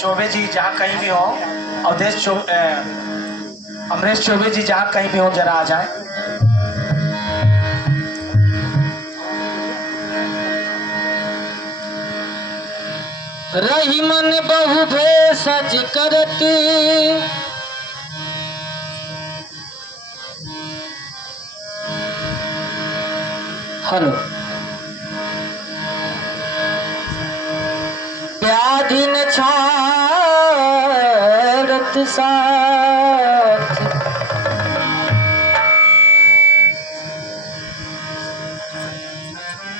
चौबे जी जहाँ कहीं भी हो, अमरीश चौबे जी जहाँ कहीं भी हो जरा आ जाए। रही मन बहु भेषज करत, हेलो व्याधि न छाड़त साथ,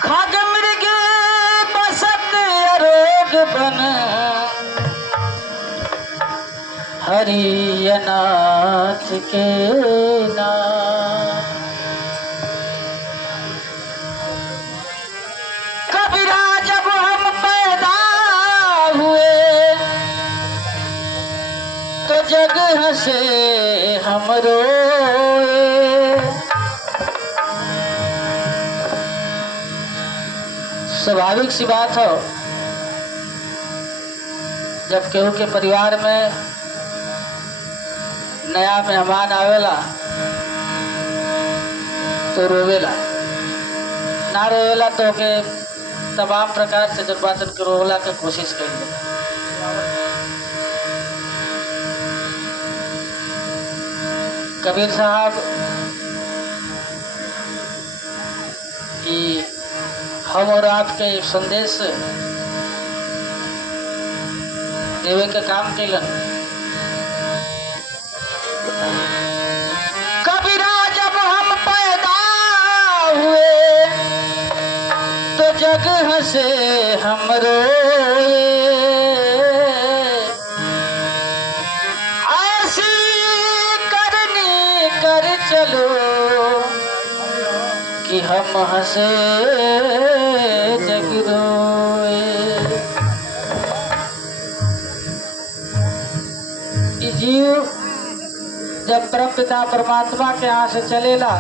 खग मृग बसत अरोग बन, हरियनाथ के नाम। कबीरा जब हम पैदा हुए तो जग हंसे हम रोए, स्वाभाविक सी बात हो जब केहू के परिवार में नया मेहमान आवेला तो रोवेला, ना रोवेला तो के तमाम प्रकार से जज्बातन के रोवला के कोशिश करेंगे। कबीर साहब कि हम और आपके एक संदेश देवे के काम कैलन। कबीरा जब हम पैदा हुए तो जग हंसे हम रोए, ऐसी करनी कर चलो कि हम हंसे जग रोए। ये जीव जब परम पिता परमात्मा के यहाँ से चलेला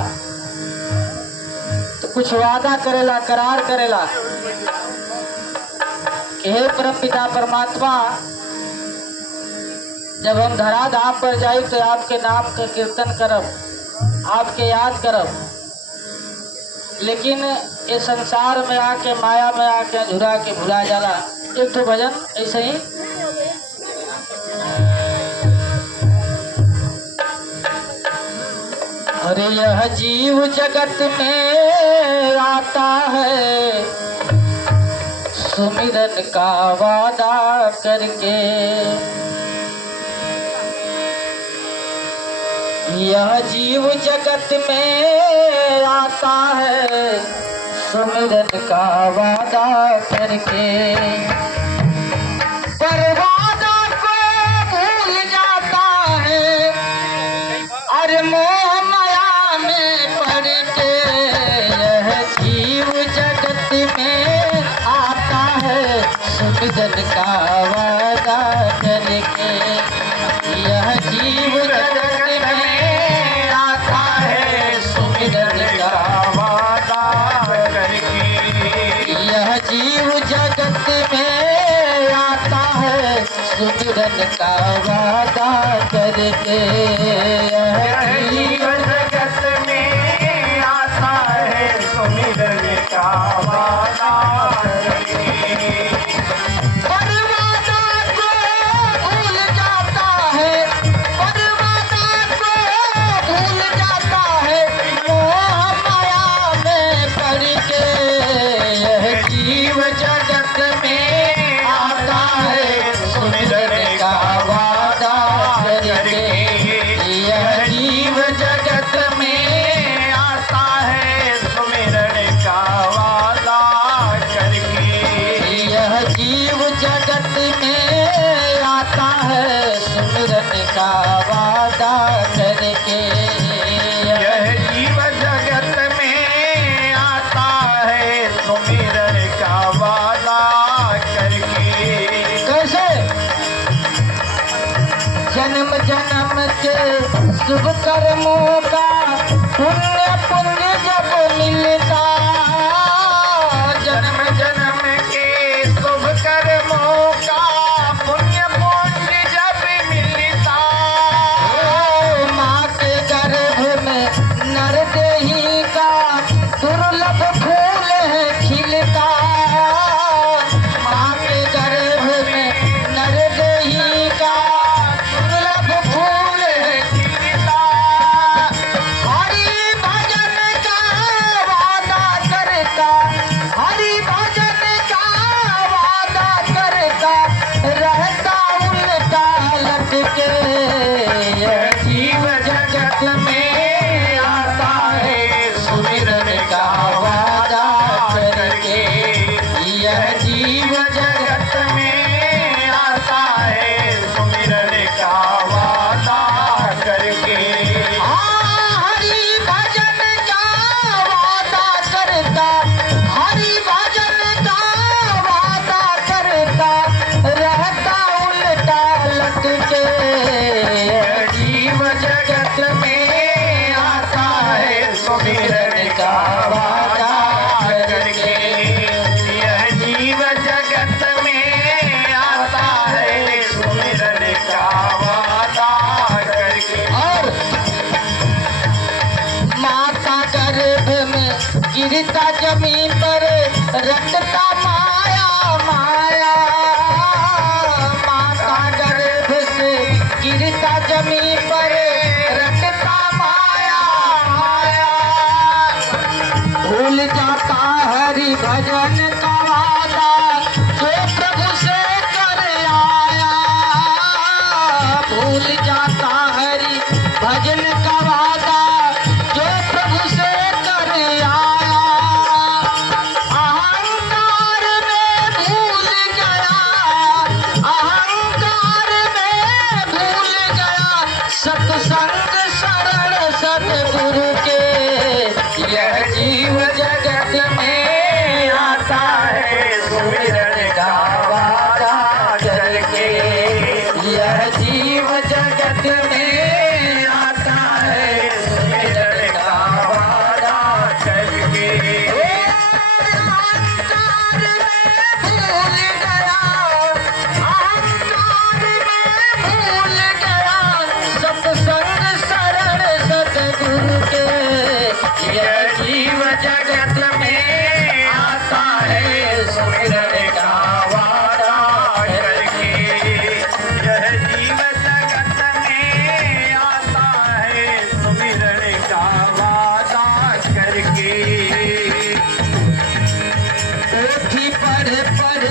तो कुछ वादा करेला, करार करेला कि हे परम पिता परमात्मा, जब हम धरा धाम पर जाए तो आपके नाम का कीर्तन करब, आपके याद करब, लेकिन ये संसार में आके माया में आके अधूरा के भुला जाला। एक तो भजन ऐसे ही अरे यह जीव जगत में आता है सुमिरन का वादा करके, यह जीव जगत में आता है सुमिरन का वादा करके, पर वादा को भूल जाता है और मोह माया में पड़ के। यह जीव जगत में आता है सुमिरन का वादा करके, यह जीव जगत में आता है सुमिरन का वादा करके, यह जीव जगत में आता है सुमिरन का वादा करके, यह जीव जगत में आता है सुमिरन का वादा करके। पर वादा को भूल जाता है, पर वादा को भूल जाता है, मोह माया में पड़ के। यह जीव जगत में आता है सुमिरन का वादा करके, यह जीव जगत में आता है सुमिरन का वादा करके, यह जीव जगत में आता है सुमिरन का वादा करके, यह जीव जगत में आता है सुमिरन का वादा करके। कैसे? जन्म जन्म के शुभ कर्मों का पुण्य पुण्य जब मिलता, जन्म जन्म के शुभ कर्म करके यह जीव जगत में आता है सुमिरन का वादा करके। यह जीव जगत में आता है सुमिरन का वादा करके। हरि भजन का वादा करता, हरि भजन का वादा करता रहता उल्टा लटके। जीव जगत में आता है सुमिरन का वादा करके। यह जीव जगत में आता है सुमिरन का वादा करके। और माता गर्भ में गिरता जमीन पर रटता माया माया। माता गर्भ से गिरता जमीन पर रटता माया माया। भूल जाता हरि भजन का वादा जो प्रभु से कर आया। भूल जाता हरि भजन का वादा जो प्रभु से कर आया। अहंकार में भूल गया, अहंकार में भूल गया सत्संग शरण सतगुरु के। यह जीव जगत में आता है सुमिरन का वादा करके। यह जीव जगत में आता है सुमिरन का वादा करके। अहंकार में भूल गया, अहंकार में भूल गया सत्संग शरण सतगुरु के। यह जीव जगत में आता है सुमिरन का वादा करके। यह जीव जगत में आता है सुमिरन का वादा करके। पोथी पढ़ पढ़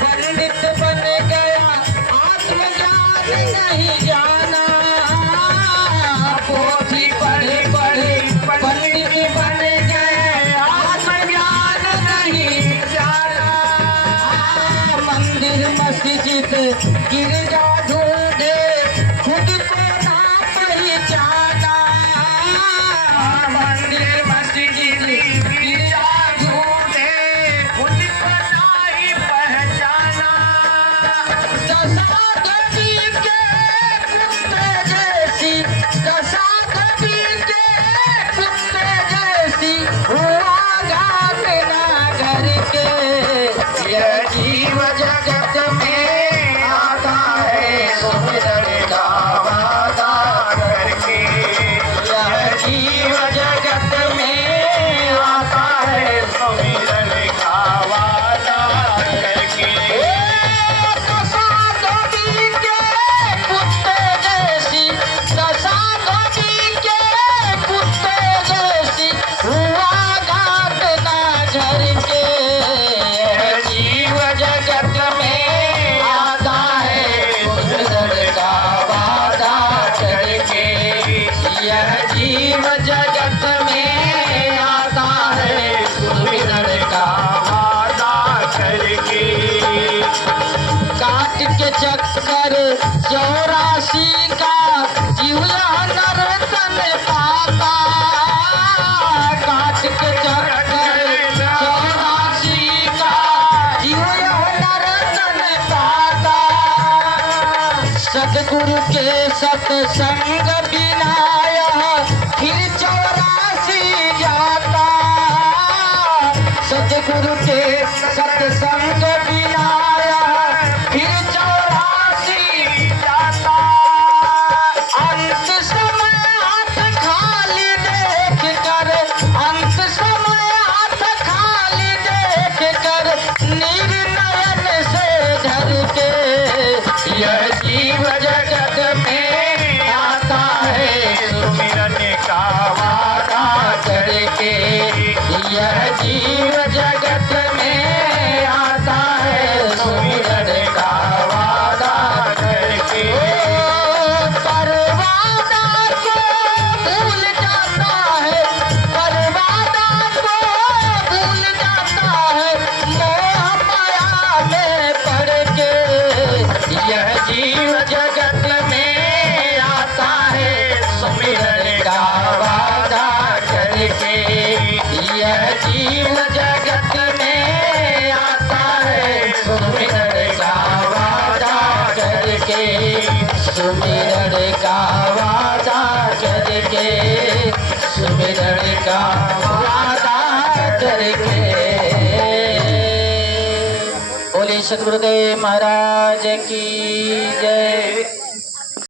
पंडित बन गया आत्मज्ञान नहीं जाना। पोथी पढ़ पढ़ पंडित बन गए आत्मज्ञान नहीं जाना। मंदिर मस्जिद गिरजा ढूंढे खुद को ना पहचाना। मंदिर मस्जिद गिरजा ढूंढे खुद को नहीं पहचाना। दशा गति के कुत्ते जैसी, दशा गति के कुत्ते जैसी हुआ घाट ना घर के। यह जीव जगत में आता है सुमिरन का वादा करके। यह जीव जगत में आता है सुमिरन का वादा करके। दशा गति के कुत्ते जैसी, दशा गति के कुत्ते जैसी हुआ घाट ना घर के। यह जीव जगत में आता है सुमिरन का वादा करके। यह जीव जगत में आता है सुमिरन का वादा करके। काट के चक्कर 84 का जीवया नर्तन पाता। काट के चक्कर 84 का जीवया नर्तन पाता। सतगुरु के सत्संग बिना यह फिर 84 जाता। सतगुरु के सत्संग बिना यह फिर 84 जाता। अंत समय हाथ खाली देख कर, अंत समय हाथ खाली देख कर निर्नयन से धर के। यह जीव जगत में आता है सुमिरन का वादा करके। यह जीव जगत में आता है करके सुमिरन का वादा करके सुमिरन का वादा करके बोले सतगुरुदेव महाराज की जय।